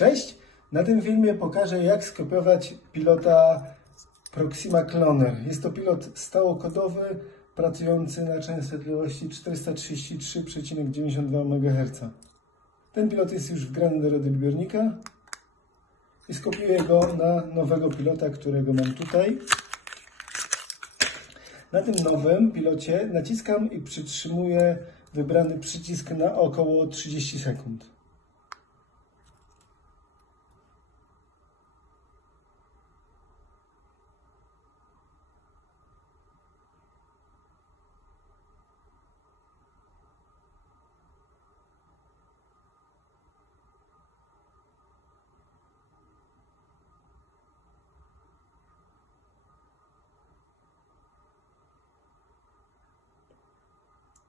Cześć! Na tym filmie pokażę jak skopiować pilota Proxima Cloner. Jest to pilot stałokodowy pracujący na częstotliwości 433,92 MHz. Ten pilot jest już wgrany do radioodbiornika i skopiuję go na nowego pilota, którego mam tutaj. Na tym nowym pilocie naciskam i przytrzymuję wybrany przycisk na około 30 sekund.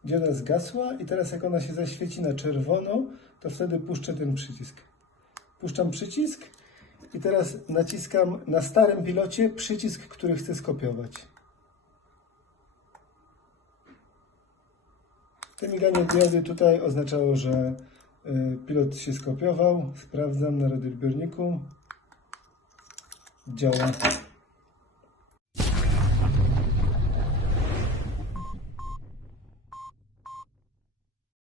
Dioda zgasła i teraz jak ona się zaświeci na czerwono, to wtedy puszczę ten przycisk. Puszczam przycisk i teraz naciskam na starym pilocie przycisk, który chcę skopiować. To miganie diody tutaj oznaczało, że y, pilot się skopiował. Sprawdzam na radioodbiorniku. Działa.